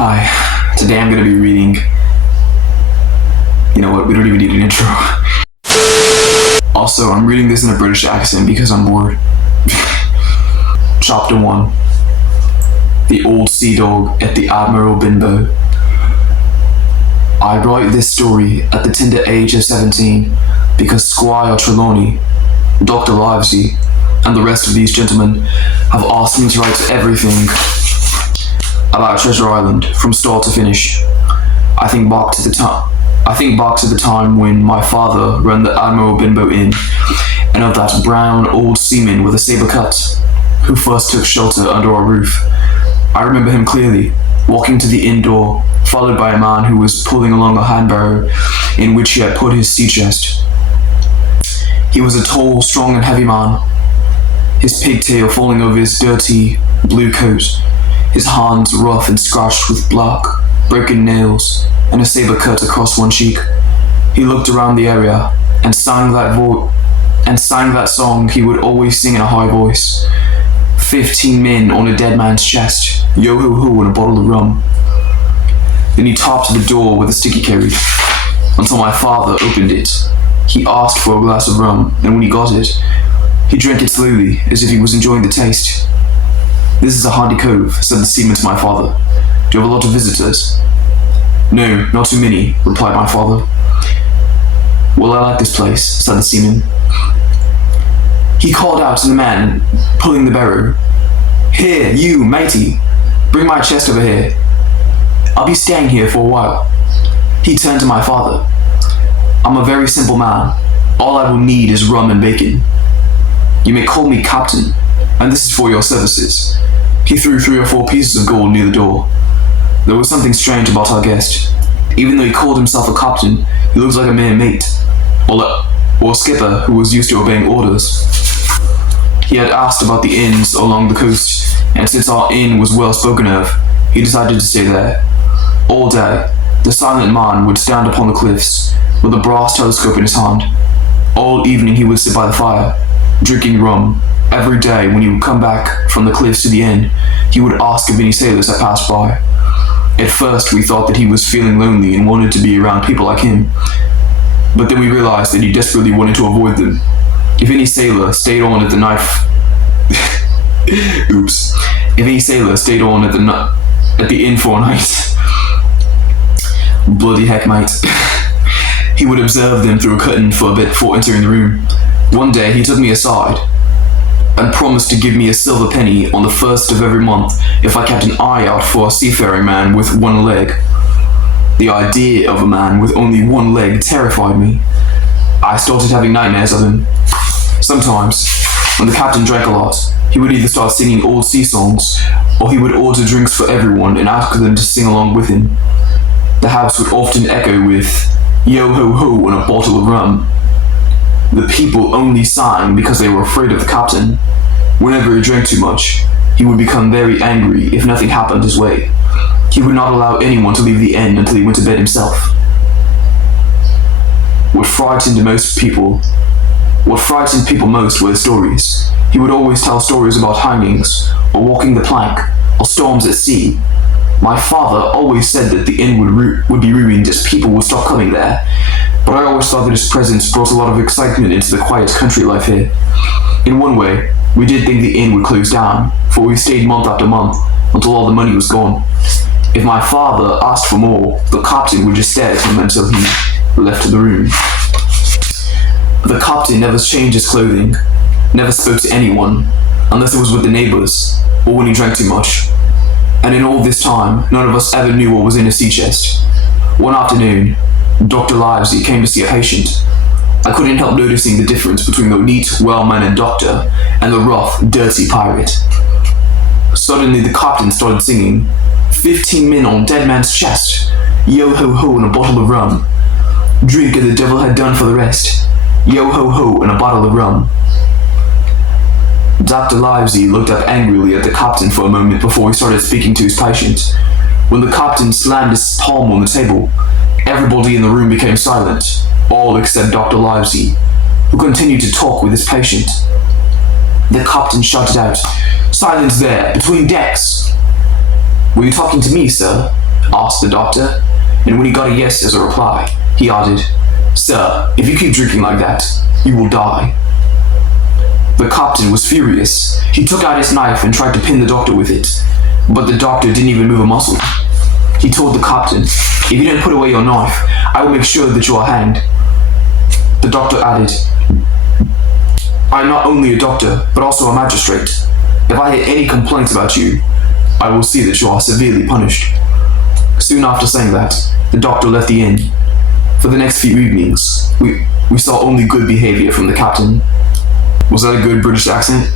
Hi, today I'm going to be reading. You know what, we don't even need an intro. Also, I'm reading this in a British accent because I'm bored. Chapter 1. The Old Sea Dog at the Admiral Benbow. I write this story at the tender age of 17 because Squire Trelawney, Dr. Livesey, and the rest of these gentlemen have asked me to write everything about Treasure Island from start to finish. I think back to the time when my father ran the Admiral Benbow Inn, and of that brown old seaman with a saber cut who first took shelter under our roof. I remember him clearly, walking to the inn door, followed by a man who was pulling along a hand-barrow in which he had put his sea chest. He was a tall, strong and heavy man, his pigtail falling over his dirty blue coat, his hands rough and scratched with black, broken nails, and a saber cut across one cheek. He looked around the area and sang that song he would always sing in a high voice. 15 men on a dead man's chest, yo-ho-ho and a bottle of rum. Then he tapped the door with a stick he carried, until my father opened it. He asked for a glass of rum, and when he got it, he drank it slowly, as if he was enjoying the taste. "This is a handy cove," said the seaman to my father. "Do you have a lot of visitors?" "No, not too many," replied my father. "Well, I like this place," said the seaman. He called out to the man pulling the barrow. "Here, you, matey, bring my chest over here. I'll be staying here for a while." He turned to my father. "I'm a very simple man. All I will need is rum and bacon. You may call me Captain, and this is for your services." He threw 3 or 4 pieces of gold near the door. There was something strange about our guest. Even though he called himself a captain, he looked like a mere mate, or skipper who was used to obeying orders. He had asked about the inns along the coast, and since our inn was well spoken of, he decided to stay there. All day, the silent man would stand upon the cliffs, with a brass telescope in his hand. All evening he would sit by the fire, drinking rum. Every day when he would come back from the cliffs to the inn, he would ask if any sailors had passed by. At first we thought that he was feeling lonely and wanted to be around people like him, but then we realized that he desperately wanted to avoid them. If any sailor stayed on at the inn for a night, bloody heck, mate, he would observe them through a curtain for a bit before entering the room. One day he took me aside and promised to give me a silver penny on the 1st of every month if I kept an eye out for a seafaring man with one leg. The idea of a man with only one leg terrified me. I started having nightmares of him. Sometimes, when the captain drank a lot, he would either start singing old sea songs, or he would order drinks for everyone and ask them to sing along with him. The house would often echo with yo-ho-ho and a bottle of rum. The people only sang because they were afraid of the captain. Whenever he drank too much, he would become very angry if nothing happened his way. He would not allow anyone to leave the inn until he went to bed himself. What frightened people most were his stories. He would always tell stories about hangings, or walking the plank, or storms at sea. My father always said that the inn would be ruined as people would stop coming there, but I always thought that his presence brought a lot of excitement into the quiet country life here. In one way, we did think the inn would close down, for we stayed month after month until all the money was gone. If my father asked for more, the captain would just stare at him until he left the room. The captain never changed his clothing, never spoke to anyone, unless it was with the neighbors, or when he drank too much. And in all this time, none of us ever knew what was in his sea chest. One afternoon, Dr. Livesey came to see a patient. I couldn't help noticing the difference between the neat, well-mannered doctor and the rough, dirty pirate. Suddenly the captain started singing, 15 men on dead man's chest, yo-ho-ho and a bottle of rum. Drink and the devil had done for the rest, yo-ho-ho and a bottle of rum. Dr. Livesey looked up angrily at the captain for a moment before he started speaking to his patient. When the captain slammed his palm on the table, everybody in the room became silent, all except Dr. Livesey, who continued to talk with his patient. The captain shouted out, "Silence there, between decks!" "Were you talking to me, sir?" asked the doctor, and when he got a yes as a reply, he added, "Sir, if you keep drinking like that, you will die." The captain was furious. He took out his knife and tried to pin the doctor with it, but the doctor didn't even move a muscle. He told the captain, "If you don't put away your knife, I will make sure that you are hanged." The doctor added, "I am not only a doctor, but also a magistrate. If I hear any complaints about you, I will see that you are severely punished." Soon after saying that, the doctor left the inn. For the next few evenings, we saw only good behavior from the captain. Was that a good British accent?